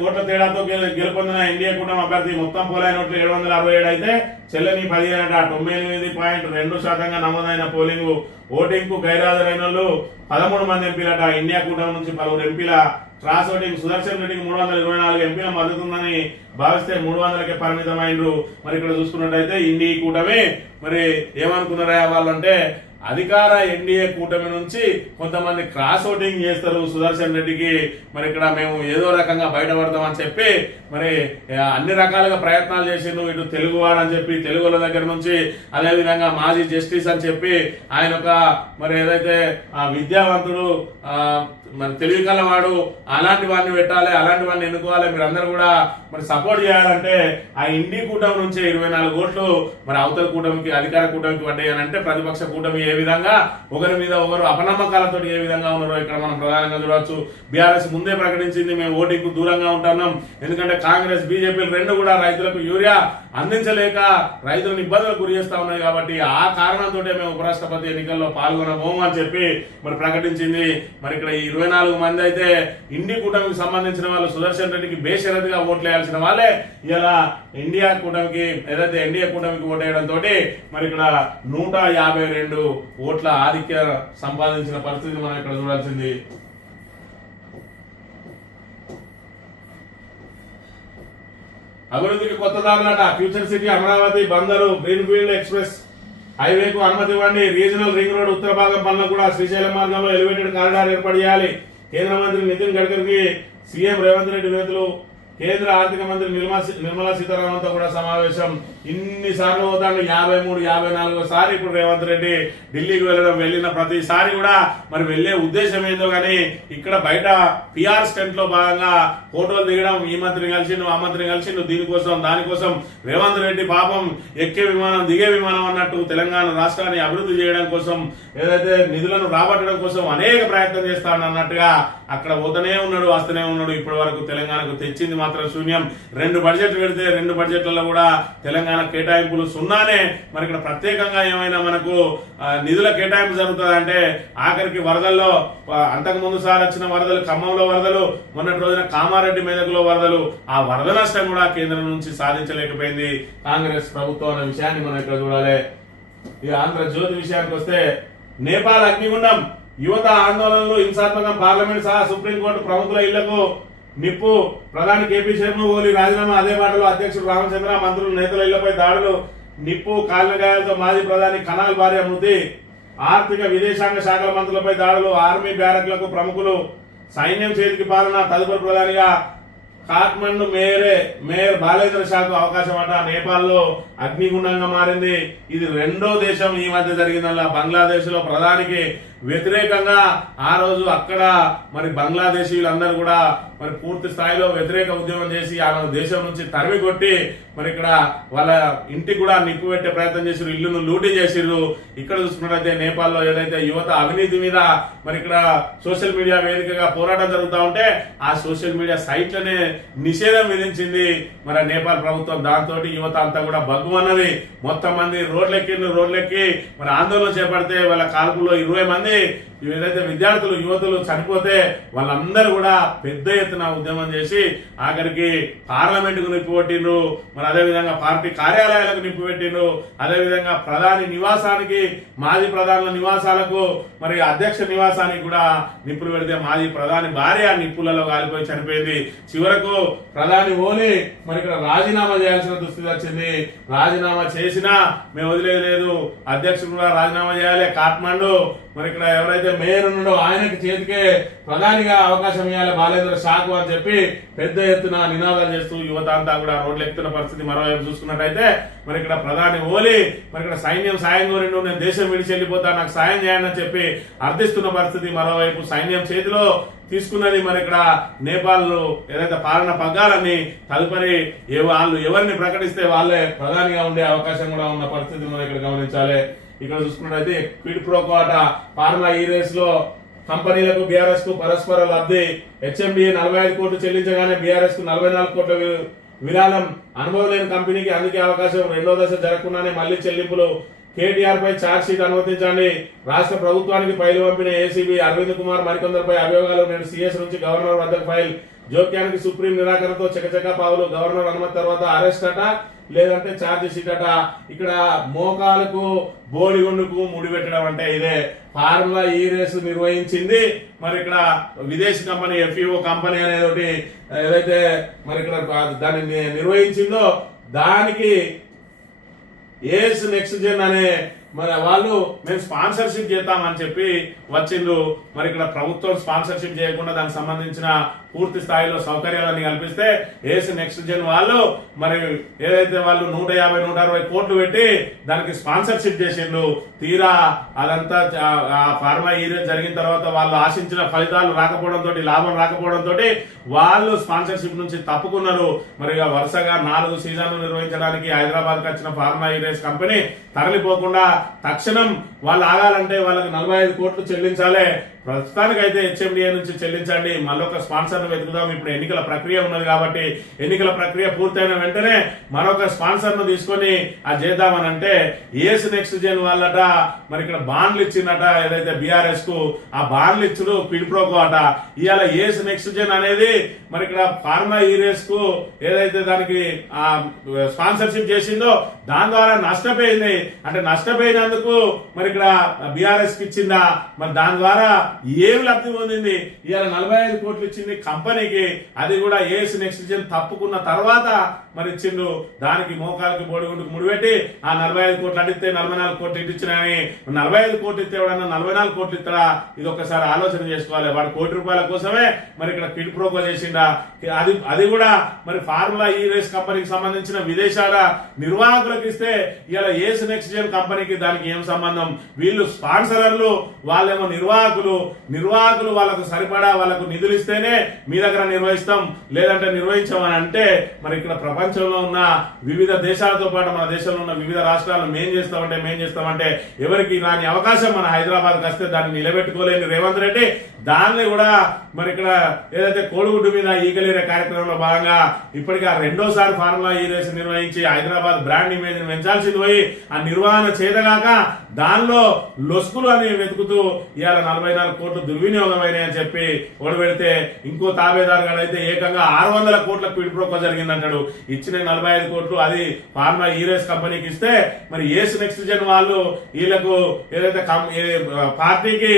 ఓట్ల తేడాతో గెలుపొందిన ఎన్డీఏ కూటమి అభ్యర్థి. మొత్తం పోలైన ఓట్లు 767 అయితే చెల్లని 15 98.2% నమోదైన పోలింగ్. ఓటింగ్ కు గైరాజరైన 13 మంది ఎంపీలట. ఇండియా కూటమి నుంచి పలువురు ఎంపీల క్రాస్ ఓటింగ్. సుదర్శన్ రెడ్డికి 324 ఎంపీల మద్దతుందని భావిస్తే 300కే పరిమితమైనరు. మరి ఇక్కడ చూసుకున్నట్టయితే ఇండియా కూటమి మరి ఏమనుకున్నారా వాళ్ళంటే అధికార ఎన్డీఏ కూటమి నుంచి కొంతమంది క్రాస్ ఓటింగ్ చేస్తారు సుదర్శన్ రెడ్డికి. మరి ఇక్కడ మేము ఏదో రకంగా బయటపడతామని చెప్పి మరి అన్ని రకాలుగా ప్రయత్నాలు చేసిండు. ఇటు తెలుగువాడు అని చెప్పి తెలుగుల దగ్గర నుంచి అదేవిధంగా మాజీ జస్టిస్ అని చెప్పి ఆయన ఒక మరి ఏదైతే విద్యావంతుడు మరి తెలివి కలవాడు అలాంటి వాడిని పెట్టాలి, అలాంటి వాడిని ఎన్నుకోవాలి, మీరు అందరూ కూడా మరి సపోర్ట్ చేయాలంటే ఆ ఇండి కూటమి నుంచి 24 ఓట్లు మరి అవతల కూటమికి అధికార కూటమికి పడ్డాయి అని అంటే ప్రతిపక్ష కూటమి ఏ విధంగా ఒకరి మీద ఒకరు అపనమ్మకాలతో ఏ విధంగా ఉన్నారో ఇక్కడ మనం ప్రధానంగా చూడవచ్చు. బీఆర్ఎస్ ముందే ప్రకటించింది మేము ఓటింగ్ కు దూరంగా ఉంటున్నాం, ఎందుకంటే కాంగ్రెస్ బీజేపీలు రెండు కూడా రైతులకు యూరియా అందించలేక రైతులను ఇబ్బందులకు గురి చేస్తా ఉన్నాయి కాబట్టి ఆ కారణంతో మేము ఉపరాష్ట్రపతి ఎన్నికల్లో పాల్గొనబోము అని చెప్పి మరి ప్రకటించింది. మరి ఇక్కడ 24 మంది అయితే ఇండి కూటమికి సంబంధించిన వాళ్ళు సుదర్శన్ రెడ్డికి బేషరతుగా ఓట్లు వేయాల్సిన వాళ్ళే ఇలా ఇండియా కూటమికి ఏదైతే ఎన్డీఏ కూటమికి ఓటు వేయడంతో మరి ఇక్కడ 152 ఓట్ల ఆధిక్య సంపాదించిన పరిస్థితి మనం ఇక్కడ చూడాల్సింది. అభివృద్ధికి కొత్త దారులట. Future city Amaravati Bandar greenfield express హైవేకు అనుమతి ఇవ్వండి. రీజనల్ రింగ్ రోడ్ ఉత్తర భాగం పనులకు కూడా శ్రీశైలం మార్గంలో ఎలివేటెడ్ కారిడార్ ఏర్పాటు చేయాలి. కేంద్ర మంత్రి నితిన్ గడ్కరీకి సీఎం రేవంత్ రెడ్డి వినతులు. కేంద్ర ఆర్థిక మంత్రి నిర్మలా సీతారామన్తో కూడా సమావేశం. ఇన్నిసార్లు పోతాడు 53, 54 సారి ఇప్పుడు రేవంత్ రెడ్డి ఢిల్లీకి వెళ్ళిన ప్రతిసారి కూడా మరి వెళ్లే ఉద్దేశం ఏందో కానీ ఇక్కడ బయట పిఆర్ స్టెంట్ లో భాగంగా ఫోటోలు దిగడం, ఈ మంత్రిని కలిసిండు ఆ మంత్రిని కలిసిండు దీనికోసం దానికోసం రేవంత్ రెడ్డి పాపం ఎక్కే విమానం దిగే విమానం అన్నట్టు తెలంగాణ రాష్ట్రాన్ని అభివృద్ధి చేయడం కోసం ఏదైతే నిధులను రాబట్టడం కోసం అనేక ప్రయత్నం చేస్తాడు అన్నట్టుగా అక్కడ పోతూనే ఉన్నాడు వస్తూనే ఉన్నాడు. ఇప్పటి వరకు తెలంగాణకు తెచ్చింది మాత్రం శూన్యం. 2 బడ్జెట్లు పెడితే 2 బడ్జెట్లలో కూడా తెలంగాణ కేటాయింపులు సున్నానే. మరి ఇక్కడ ప్రత్యేకంగా ఏమైనా మనకు నిధుల కేటాయింపు జరుగుతుందంటే ఆఖరికి వరదల్లో అంతకు ముందు సార్ వచ్చిన వరదలు, ఖమ్మంలో వరదలు, మొన్నటి రోజున కామారెడ్డి మెదకులో వరదలు, ఆ వరద నష్టం కూడా కేంద్రం నుంచి సాధించలేకపోయింది కాంగ్రెస్ ప్రభుత్వం అనే విషయాన్ని మనం ఇక్కడ చూడాలి. ఇక ఆంధ్రజ్యోతి విషయానికి వస్తే నేపాల్ అగ్నిగుండం, యువత ఆందోళనలు, హింసాత్మకం, పార్లమెంట్ సహా సుప్రీంకోర్టు ప్రముఖుల ఇళ్లకు నిప్పు, ప్రధాని కేపీ శర్మ ఓలీ రాజీనామా, అదే మాటలో అధ్యక్షుడు రామచంద్ర, మంత్రులు నేతల ఇళ్లపై దాడులు, నిప్పు, కాలినగాయాలతో మాజీ ప్రధాని కనాల్ భార్య మృతి, ఆర్థిక విదేశాంగ శాఖల మంత్రులపై దాడులు, ఆర్మీ బ్యారక్లకు ప్రముఖులు, సైన్యం చేతికి పాలన, తదుపరి ప్రధానిగా కాఠ్మండు మేయర్ బాలేంద్ర షాకు అవకాశం అట. నేపాల్లో అగ్నిగుండంగా మారింది. ఇది 2వ దేశం ఈ మధ్య జరిగిందల్లా. బంగ్లాదేశ్ లో ప్రధానికి వ్యతిరేకంగా ఆ రోజు అక్కడ మరి బంగ్లాదేశీయులందరూ కూడా మరి పూర్తి స్థాయిలో వ్యతిరేక ఉద్యమం చేసి ఆ దేశం నుంచి తరిమి కొట్టి మరి ఇక్కడ వాళ్ళ ఇంటికి కూడా నిప్పు పెట్టే ప్రయత్నం చేసిరు, ఇల్లును లూటీ చేసిర్రు. ఇక్కడ చూసుకున్నట్లయితే నేపాల్లో ఏదైతే యువత అవినీతి మీద మరి ఇక్కడ సోషల్ మీడియా వేదికగా పోరాటం జరుగుతూ ఉంటే ఆ సోషల్ మీడియా సైట్లనే నిషేధం విధించింది మరి నేపాల్ ప్రభుత్వం. దాంతో యువత అంతా కూడా బగ్గుమన్నది. మొత్తం మంది రోడ్లెక్కి మరి ఆందోళన చేపడితే వాళ్ళ కాల్పుల్లో 20 మంది ఏదైతే విద్యార్థులు యువతులు చనిపోతే వాళ్ళందరూ కూడా పెద్ద ఎత్తున ఉద్యమం చేసి ఆఖరికి పార్లమెంట్ కు నిప్పు పెట్టిండ్రు. మరి అదేవిధంగా పార్టీ కార్యాలయాలకు నిప్పు పెట్టిండ్రు. అదేవిధంగా ప్రధాని నివాసానికి, మాజీ ప్రధానుల నివాసాలకు, మరి అధ్యక్ష నివాసానికి కూడా నిప్పులు పెడితే మాజీ ప్రధాని భార్య నిప్పులలో కాలిపోయి చనిపోయింది. చివరకు చివరకు ప్రధాని ఓలి మరి ఇక్కడ రాజీనామా చేయాల్సిన దుస్థితి వచ్చింది. రాజీనామా చేసినా మేము వదిలేదు లేదు, అధ్యక్షుడు కూడా రాజీనామా చేయాలి. కాఠ్మండు మరి ఇక్కడ ఎవరైతే మేయర్ ఉన్నాడో ఆయనకి చేతికే ప్రధానిగా అవకాశం ఇవ్వాలి బాలేంద్ర షాకు అని చెప్పి పెద్ద ఎత్తున నినాదాలు చేస్తూ యువత అంతా కూడా రోడ్లు ఎక్కుతున్న పరిస్థితి మరోవైపు చూసుకున్నట్టయితే మరి ఇక్కడ ప్రధాని ఓలి మరి ఇక్కడ సైన్యం సాయం కోరిండు, నేను దేశం విడిచి వెళ్ళిపోతా, నాకు సాయం చేయండి అని చెప్పి అర్థిస్తున్న పరిస్థితి. మరోవైపు సైన్యం చేతిలో తీసుకున్నది మరి ఇక్కడ నేపాల్ ఏదైతే పాలన పగ్గాలని తదుపరి వాళ్ళు ఎవరిని ప్రకటిస్తే వాళ్ళే ప్రధానిగా ఉండే అవకాశం కూడా ఉన్న పరిస్థితి మనం ఇక్కడ గమనించాలి. ఇక్కడ చూసుకున్నట్టయితే క్విడ్ ప్రో కో అట ఫార్ములా ఈ రేస్ లో కంపెనీలకు బీఆర్ఎస్ కు పరస్పర లబ్ధి. హెచ్ఎండిఏ 45 కోట్లు చెల్లించగానే బీఆర్ఎస్ కు 44 కోట్ల విరాళం. అనుభవం లేని కంపెనీకి అందుకే అవకాశం. రెండో దశ జరగకుండానే మళ్లీ చెల్లింపులు. కేటీఆర్ పై ఛార్జ్ షీట్ అనుమతించండి. రాష్ట్ర ప్రభుత్వానికి ఫైల్ పంపిన ఏసీబీ అరవింద్ కుమార్ మరికొందరిపై అభియోగాలు. నేడు సీఎస్ నుంచి గవర్నర్ వద్దకు ఫైల్. జోక్యానికి సుప్రీం నిరాకరణతో చకచక పావులు. గవర్నర్ అనుమతి తర్వాత అరెస్ట్ అట, లేదంటే ఛార్జ్ షీట్ అట. ఇక్కడ మోకాలకు బోడిగుండుకు ముడిపెట్టడం అంటే ఇదే. ఫార్ములా ఈ రేసు నిర్వహించింది మరి ఇక్కడ విదేశీ కంపెనీ ఎఫ్ఈఓ కంపెనీ అనేది ఏదైతే మరి ఇక్కడ దాన్ని నిర్వహించిందో దానికి ఏస్ నెక్స్ట్ జెన్ అనే మరి వాళ్ళు మేము స్పాన్సర్షిప్ చేద్దామని చెప్పి వచ్చిండ్రు. మరి ఇక్కడ ప్రభుత్వం స్పాన్సర్షిప్ చేయకుండా దానికి సంబంధించిన పూర్తి స్థాయిలో సౌకర్యాలన్నీ కల్పిస్తే ఏస్ నెక్స్ట్ జెన్ వాళ్ళు మరి ఏదైతే వాళ్ళు 150-160 కోట్లు పెట్టి దానికి స్పాన్సర్షిప్ చేసిండ్రు. తీరా అదంతా ఫార్మా ఈరియా జరిగిన తర్వాత వాళ్ళు ఆశించిన ఫలితాలు రాకపోవడంతో, లాభం రాకపోవడంతో వాళ్ళు స్పాన్సర్షిప్ నుంచి తప్పుకున్నారు. మరి వరుసగా 4 సీజన్లు నిర్వహించడానికి హైదరాబాద్ కు వచ్చిన ఫార్మా ఈరియస్ కంపెనీ తరలిపోకుండా తక్షణం వాళ్ళు ఆగాలంటే వాళ్ళకి 45 కోట్లు చెల్లించాలి. ప్రస్తుతానికైతే హెచ్ఎండిఏ నుంచి చెల్లించండి, మరొక స్పాన్సర్ ను వెతుకుదాం. ఇప్పుడు ఎన్నికల ప్రక్రియ ఉన్నది కాబట్టి ఎన్నికల ప్రక్రియ పూర్తయిన వెంటనే మరొక స్పాన్సర్ ను తీసుకొని అది చేద్దామని అంటే ఏస్ నెక్స్ట్ జెన్ వాళ్ళట మరి ఇక్కడ బాండ్లు ఇచ్చిందట ఏదైతే బీఆర్ఎస్ కు. ఆ బాండ్లు ఇచ్చుడు క్విడ్ ప్రో కో అట. ఇవాళ ఏస్ నెక్స్ట్ జెన్ అనేది మరి ఇక్కడ ఫార్మా ఈరియస్ కు ఏదైతే దానికి స్పాన్సర్షిప్ చేసిందో దాని ద్వారా నష్టపోయింది. అంటే నష్టపోయినందుకు మరి ఇక్కడ బీఆర్ఎస్ కి ఇచ్చిందా, మరి దాని ద్వారా ఏమి లబ్ధి పొందింది? ఇవాళ 45 కోట్లు ఇచ్చింది కంపెనీకి, అది కూడా ఏస్ నెక్స్ట్ జెన్ తప్పుకున్న తర్వాత మరి ఇచ్చిండు. దానికి మోకాలకి బోడిగుండుకు ముడిపెట్టి ఆ 45 కోట్లు అడిగితే 44 కోట్లు ఇచ్చినాయని 45 కోట్లు ఇస్తే ఎవడన్నా 44 కోట్లు ఇస్తాడా? ఇది ఒకసారి ఆలోచన చేసుకోవాలి. వాడు ₹1 కోసమే మరి ఇక్కడ క్విడ్ ప్రో కో చేసిండా? అది కూడా మరి ఫార్ములా ఈ రేస్ కంపెనీకి సంబంధించిన విదేశాల నిర్వాహకులకు ఇస్తే ఇవాళ ఏస్ నెక్స్ట్ జెన్ కంపెనీకి దానికి ఏం సంబంధం? వీళ్ళు స్పాన్సరర్లు, వాళ్ళేమో నిర్వాహకులు వాళ్ళకు సరిపడా వాళ్ళకు నిధులు ఇస్తేనే మీ దగ్గర నిర్వహిస్తాం, లేదంటే నిర్వహించామని అంటే మరి ఇక్కడ ప్రపంచంలో ఉన్న వివిధ దేశాలతో పాటు మన దేశంలో ఉన్న వివిధ రాష్ట్రాలు మేం చేస్తామంటే ఎవరికి రాని అవకాశం మన హైదరాబాద్ వస్తే దాన్ని నిలబెట్టుకోలేని రేవంత్ రెడ్డి దాన్ని కూడా మరి ఇక్కడ ఏదైతే కోడిగుడ్డు మీద ఈగలేరే కార్యక్రమంలో భాగంగా ఇప్పటికీ రెండోసారి ఫార్ములా ఈ రేస్ నిర్వహించి హైదరాబాద్ బ్రాండ్ ఇమేజ్ పెంచాల్సింది పోయి ఆ నిర్వహణ చేతగాక దానిలో లొసుకులు అని వెతుకుతూ ఇవాళ 44 కోట్లు దుర్వినియోగమైనాయి అని చెప్పి ఓడిపెడితే ఇంకో తాబేదారు అయితే ఏకంగా 600 కోట్ల క్విడ్ ప్రో కో జరిగిందంటాడు. ఇచ్చిన 45 కోట్లు అది ఫార్మా ఈ రేస్ కంపెనీకి ఇస్తే మరి ఏస్ నెక్స్ట్ జెన్ వాళ్ళు వీళ్ళకు ఏదైతే పార్టీకి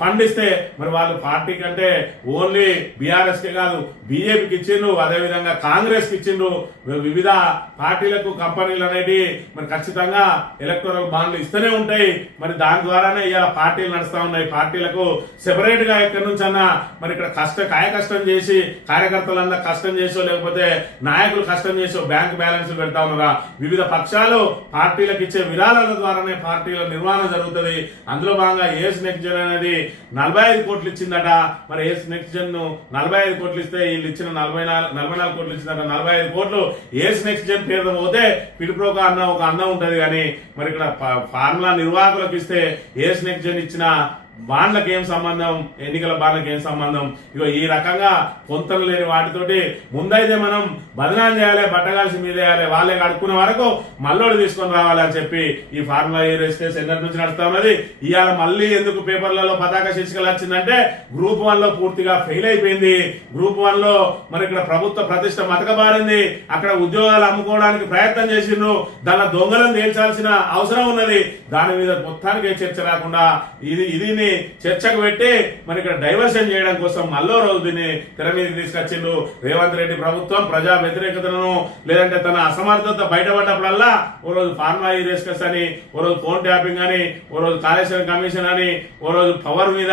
ఫండ్ ఇస్తే మరి వాళ్ళు పార్టీ కంటే ఓన్లీ బీఆర్ఎస్ కే కాదు బీజేపీకి ఇచ్చిండ్రు, అదేవిధంగా కాంగ్రెస్ కి ఇచ్చిండ్రు. వివిధ పార్టీలకు కంపెనీలు అనేవి మరి ఖచ్చితంగా ఎలక్టోరల్ బాండ్లు ఇస్తూనే ఉంటాయి. మరి దాని ద్వారానే ఇవాళ పార్టీలు నడుస్తా ఉన్నాయి. పార్టీలకు సెపరేట్ గా ఎక్కడి నుంచి అన్నా మరి ఇక్కడ కష్టం చేసి కార్యకర్తలందరూ కష్టం చేసో లేకపోతే నాయకులు కష్టం చేసో బ్యాంక్ బ్యాలెన్స్ పెడతా ఉన్నారా? వివిధ పక్షాలు పార్టీలకు ఇచ్చే విరాళాల ద్వారానే పార్టీల నిర్వహణ జరుగుతుంది. అందులో భాగంగా ఏస్ నెక్స్ట్ జెన్ అనేది 45 కోట్లు ఇచ్చిందట. మరి ఏస్ నెక్స్ట్ జెన్ 45 కోట్లు ఇస్తే వీళ్ళు ఇచ్చిన 44 కోట్లు ఇచ్చిందట. 45 కోట్లు ఏస్ నెక్స్ట్ జెన్ పేరుతో పోతే క్విడ్ ప్రో కో అన్న ఒక అన్న ఉంటది కానీ మరి ఇక్కడ ఫార్ములా నిర్వాహకులకు ఇస్తే ఏస్ నెక్స్ట్ జెన్ ఇచ్చిన బాండ్లకు ఏం సంబంధం, ఎన్నికల బాండ్లకు ఏం సంబంధం? ఇగో ఈ రకంగా పొంతలు లేని వాటితోటి ముందైతే మనం బదనాలు చేయాలి, బట్టగాల్సి మీద వేయాలి, వాళ్ళే కడుక్కునే వరకు మల్లోడు తీసుకొని రావాలి అని చెప్పి ఈ ఫార్ములా ఈ రేస్ కేసు ఎన్నటి నుంచి నడుస్తా ఉన్నది. ఇవాళ మళ్ళీ ఎందుకు పేపర్లలో పతాక శీర్షికలు వచ్చిందంటే గ్రూప్ 1 లో పూర్తిగా ఫెయిల్ అయిపోయింది. గ్రూప్ 1 లో మరి ఇక్కడ ప్రభుత్వ ప్రతిష్ట మతకబారింది. అక్కడ ఉద్యోగాలు అమ్ముకోవడానికి ప్రయత్నం చేసిండ్రు. దాని దొంగలను తేల్చాల్సిన అవసరం ఉన్నది. దాని మీద మొత్తానికి చర్చ రాకుండా ఇది దీన్ని చర్చకు పెట్టి మరి ఇక్కడ డైవర్షన్ చేయడం కోసం మళ్ళో రోజు దీన్ని తెర మీదకి తీసుకొచ్చిండు రేవంత్ రెడ్డి ప్రభుత్వం. ప్రజా వ్యతిరేకతను లేదంటే తన అసమర్థత బయటపడ్డప్పుడల్లా ఓ రోజు ఫార్మా రేస్కస్ అని, ఓ రోజు ఫోన్ ట్యాపింగ్ అని, ఓ రోజు కాళేశ్వరం కమిషన్ అని, ఓ రోజు పవర్ మీద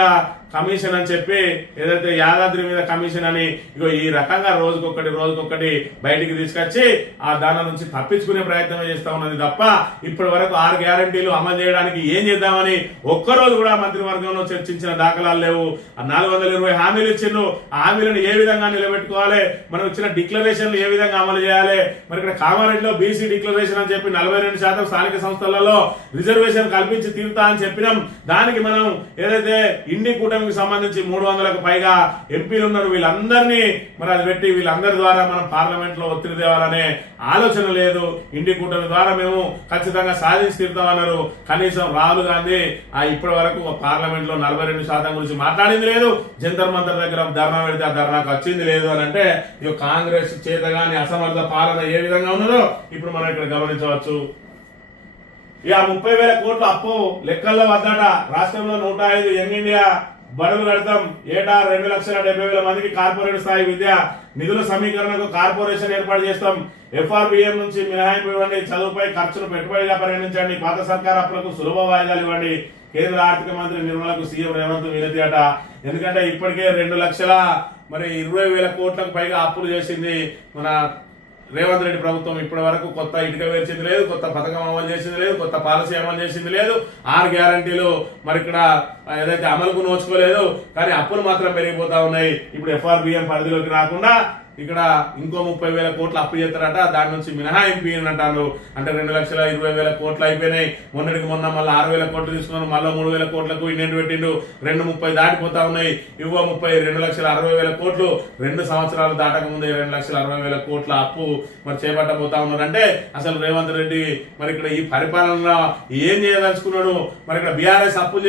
కమిషన్ అని చెప్పి, ఏదైతే యాదాద్రి మీద కమిషన్ అని, ఇగో ఈ రకంగా రోజుకొకటి బయటికి తీసుకొచ్చి ఆ దాని నుంచి తప్పించుకునే ప్రయత్నం చేస్తా ఉన్నది తప్ప ఇప్పటి వరకు 6 గ్యారంటీలు అమలు చేయడానికి ఏం చేద్దామని ఒక్కరోజు కూడా మంత్రివర్గంలో చర్చించిన దాఖలాలు లేవు. 420 హామీలు ఇచ్చిండ్రు. ఆ హామీలను ఏ విధంగా నిలబెట్టుకోవాలి, మనం ఇచ్చిన డిక్లరేషన్లు ఏ విధంగా అమలు చేయాలి. మరి ఇక్కడ కామారెడ్డిలో బీసీ డిక్లరేషన్ అని చెప్పి 42% స్థానిక సంస్థలలో రిజర్వేషన్ కల్పించి తీరుతా అని చెప్పినాం. దానికి మనం ఏదైతే ఇండి కూటమి సంబంధించి 300కు పైగా ఎంపీలు ఉన్నారు, వీళ్ళందరినీ మరి అది పెట్టి వీళ్ళందరి ద్వారా మనం పార్లమెంట్ లో ఒత్తిడి తేవాలనే ఆలోచన లేదు. ఇండి కూటమి ద్వారా మేము ఖచ్చితంగా సాధించి తీరుతామన్నారు. కనీసం రాహుల్ గాంధీ ఇప్పటి వరకు పార్లమెంట్ లో 42% గురించి మాట్లాడింది లేదు. జంతర్ మంతర్ దగ్గర ధర్నా పెడితే ఆ ధర్నాకు వచ్చింది లేదు అని అంటే ఇక కాంగ్రెస్ చేతగాని అసమర్థ పాలన ఏ విధంగా ఉన్నదో ఇప్పుడు మనం ఇక్కడ గమనించవచ్చు. ఇక 30,000 కోట్ల అప్పు లెక్కల్లో వద్దట. రాష్ట్రంలో 105 యంగ్ ఇండియా బడులు కడతాం. ఏటా 2,70,000 మందికి కార్పొరేట్ స్థాయి విద్య నిధుల సమీకరణకు కార్పొరేషన్ ఏర్పాటు చేస్తాం. FRBM నుంచి మినహాయింపు ఇవ్వండి. చదువుపై ఖర్చును పెట్టుబడిగా పరిగణించండి. పాత సర్కార్ అప్పులకు సులభ వాయిదాలు ఇవ్వండి. కేంద్ర ఆర్థిక మంత్రి నిర్మలకు సీఎం రేవంత్ వినతి అట. ఎందుకంటే ఇప్పటికే 2,20,000 కోట్లకు పైగా అప్పులు చేసింది మన రేవంత్ రెడ్డి ప్రభుత్వం. ఇప్పటి వరకు కొత్త ఇటుక వేర్చింది లేదు, కొత్త పథకం అమలు చేసింది లేదు, కొత్త పాలసీ అమలు చేసింది లేదు. 6 గ్యారంటీలు మరి ఇక్కడ ఏదైతే అమలుకు నోచుకోలేదు, కానీ అప్పులు మాత్రం పెరిగిపోతా ఉన్నాయి. ఇప్పుడు FRBM పరిధిలోకి రాకుండా ఇక్కడ ఇంకో 30,000 కోట్లు అప్పు చేస్తారట. దాని నుంచి మినహాయింపు అంటారు. అంటే 2,20,000 కోట్లు అయిపోయినాయి. మొన్నటికి మొన్న మళ్ళీ 6,000 కోట్లు తీసుకున్నాను. మళ్ళీ 3,000 కోట్లకు ఇండియన్ పెట్టిండు. 230 దాటిపోతా ఉన్నాయి. 2,60,000 కోట్లు 2 సంవత్సరాలు దాటక ముందే 2,60,000 కోట్ల అప్పు మరి చేపట్టబోతా ఉన్నారు. అంటే అసలు రేవంత్ రెడ్డి మరి ఇక్కడ ఈ పరిపాలనలో ఏం చేయదలుచుకున్నాడు? మరి ఇక్కడ బీఆర్ఎస్ అప్పులు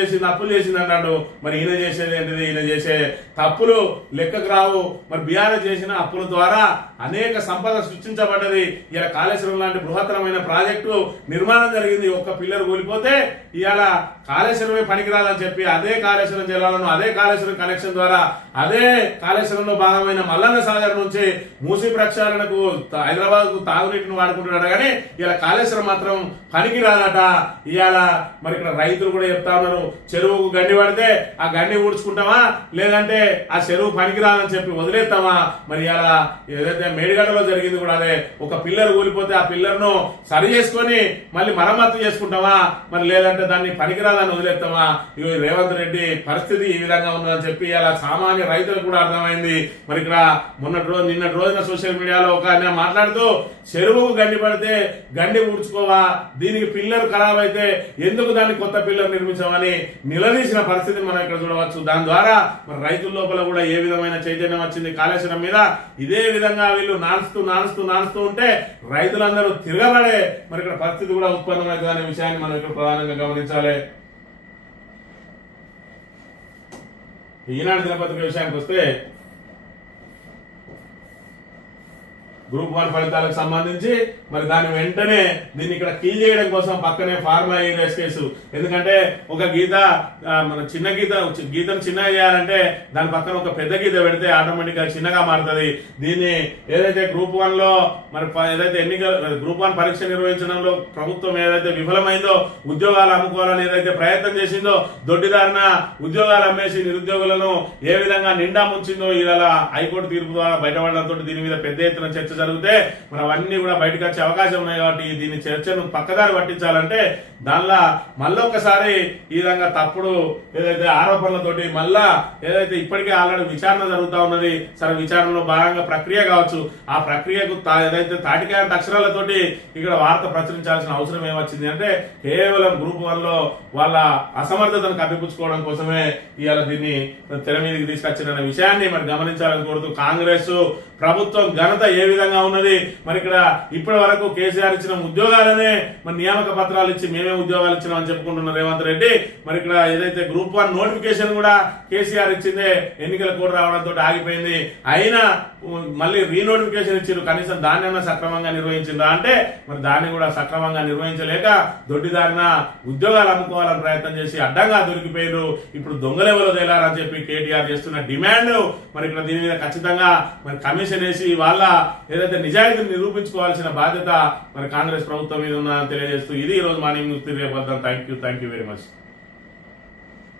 చేసింది అన్నాడు. మరి ఈయన చేసేది ఏంటిది? ఈయన చేసే తప్పులు లెక్కకు రావు. మరి బీఆర్ఎస్ చేసిన అప్పుల ద్వారా అనేక సంపద సృష్టించబడ్డది. ఇలా కాళేశ్వరం లాంటి బృహత్తరమైన ప్రాజెక్టు నిర్మాణం జరిగింది. ఒక్క పిల్లర్ కూలిపోతే ఇవాళ కాళేశ్వరమే పనికిరాదని చెప్పి అదే కాళేశ్వరం జిల్లాలను అదే కాళేశ్వరం కనెక్షన్ ద్వారా అదే కాళేశ్వరంలో భాగమైన మల్లన్న సాగర్ నుంచి మూసీ ప్రక్షాళనకు హైదరాబాద్ కు తాగునీటిని వాడుకుంటున్నాడు. కానీ ఇలా కాళేశ్వరం మాత్రం పనికిరాదట. ఇవాళ మరి ఇక్కడ రైతులు కూడా చెప్తా ఉన్నారు, చెరువుకు గండి పడితే ఆ గండి ఊడ్చుకుంటామా, లేదంటే ఆ చెరువు పనికిరాదని చెప్పి వదిలేస్తామా? మరి ఇలా ఏదైతే మేడిగడ్డలో జరిగింది కూడా అదే. ఒక పిల్లర్ కూలిపోతే ఆ పిల్లర్ ను సరి చేసుకొని మళ్ళీ మరమ్మతు చేసుకుంటామా, మరి లేదంటే దాన్ని పనికిరాదని వదిలేస్తామా? ఇగో రేవంత్ రెడ్డి పరిస్థితి ఈ విధంగా ఉందని చెప్పి ఇలా సామాన్య రైతులకు కూడా అర్థమైంది. మరి ఇక్కడ నిన్నటి రోజున సోషల్ మీడియాలో ఒక ఆయన మాట్లాడుతూ చెరువుకు గండి పడితే గండి ఊడ్చుకోవా, దీనికి పిల్లర్ ఖరాబ్ అయితే ఎందుకు దాన్ని కొత్త పిల్లర్ నిర్మించామని నిలదీసిన పరిస్థితి మనం ఇక్కడ చూడవచ్చు. దాని ద్వారా మరి రైతుల లోపల కూడా ఏ విధమైన చైతన్యం వచ్చింది కాళేశ్వరం మీద. ఇదే విధంగా వీళ్ళు నానుస్తూ ఉంటే రైతులందరూ తిరగబడే మరి ఇక్కడ పరిస్థితి కూడా ఉత్పన్నమవుతుంది అనే విషయాన్ని మనం ఇక్కడ ప్రధానంగా గమనించాలి. ఈనాడు దినపత్రిక విషయానికి వస్తే గ్రూప్ 1 ఫలితాలకు సంబంధించి మరి దాని వెంటనే దీన్ని ఇక్కడ కీల్ చేయడం కోసం పక్కనే ఫార్మా రేస్ కేసు. ఎందుకంటే ఒక మన చిన్న గీతను చిన్నగా చేయాలంటే దాని పక్కన ఒక పెద్ద గీత పెడితే ఆటోమేటిక్ గా చిన్నగా మారుతుంది. దీన్ని ఏదైతే గ్రూప్ 1 లో మరి ఏదైతే గ్రూప్ 1 పరీక్ష నిర్వహించడంలో ప్రభుత్వం ఏదైతే విఫలమైందో, ఉద్యోగాలు అమ్ముకోవాలని ఏదైతే ప్రయత్నం చేసిందో, దొడ్డిదారిన ఉద్యోగాలు అమ్మేసి నిరుద్యోగులను ఏ విధంగా నిండా ముంచిందో ఇలా హైకోర్టు తీర్పు ద్వారా బయటపడడంతో దీని మీద పెద్ద ఎత్తున చర్చ జరిగితే మరి అవన్నీ కూడా బయటకు వచ్చే అవకాశం ఉన్నాయి. కాబట్టి దీని చర్చను పక్కదారి పట్టించాలంటే దానిలో మళ్ళొకసారి ఈ విధంగా తప్పుడు ఏదైతే ఆరోపణలతోటి మళ్ళా ఏదైతే ఇప్పటికే ఆల్రెడీ విచారణ జరుగుతా ఉన్నది, సరే విచారణలో భాగంగా ప్రక్రియ కావచ్చు, ఆ ప్రక్రియకు ఏదైతే తాటికాయంత అక్షరాలతోటి ఇక్కడ వార్త ప్రచురించాల్సిన అవసరం ఏమొచ్చింది అంటే కేవలం గ్రూప్ 1 లో వాళ్ళ అసమర్థతను కప్పిపుచ్చుకోవడం కోసమే ఇవాళ దీన్ని తెర మీదకి తీసుకొచ్చిన విషయాన్ని మరి గమనించాలని కోరుతూ కాంగ్రెస్ ప్రభుత్వం ఘనత ఏ విధంగా విధంగా ఉన్నది. మరి ఇక్కడ ఇప్పటి వరకు కేసీఆర్ ఇచ్చిన ఉద్యోగాలనే మరి నియామక పత్రాలు ఇచ్చి మేమే ఉద్యోగాలు ఇచ్చినాం అని చెప్పుకుంటున్నారు రేవంత్ రెడ్డి. మరి ఇక్కడ ఏదైతే గ్రూప్ 1 నోటిఫికేషన్ కూడా కేసీఆర్ ఇచ్చిందే ఎన్నికల కోడ్ రావడంతో ఆగిపోయింది. అయినా మళ్ళీ రీనోటిఫికేషన్ ఇచ్చారు, కనీసం దాన్ని సక్రమంగా నిర్వహించిందా అంటే మరి దాన్ని కూడా సక్రమంగా నిర్వహించలేక దొడ్డిదారిన ఉద్యోగాలు అమ్ముకోవాలని ప్రయత్నం చేసి అడ్డంగా దొరికిపోయారు. ఇప్పుడు దొంగలెవరో తేలారని చెప్పి కేటీఆర్ చేస్తున్న డిమాండ్ మరి ఇక్కడ దీని మీద ఖచ్చితంగా మరి కమిషన్ వేసి వాళ్ళ ఏదైతే నిజాయితీని నిరూపించుకోవాల్సిన బాధ్యత మరి కాంగ్రెస్ ప్రభుత్వం మీద ఉందని తెలియజేస్తూ ఇది ఈ రోజు మార్నింగ్ న్యూస్. రేపు థ్యాంక్ యూ వెరీ మచ్.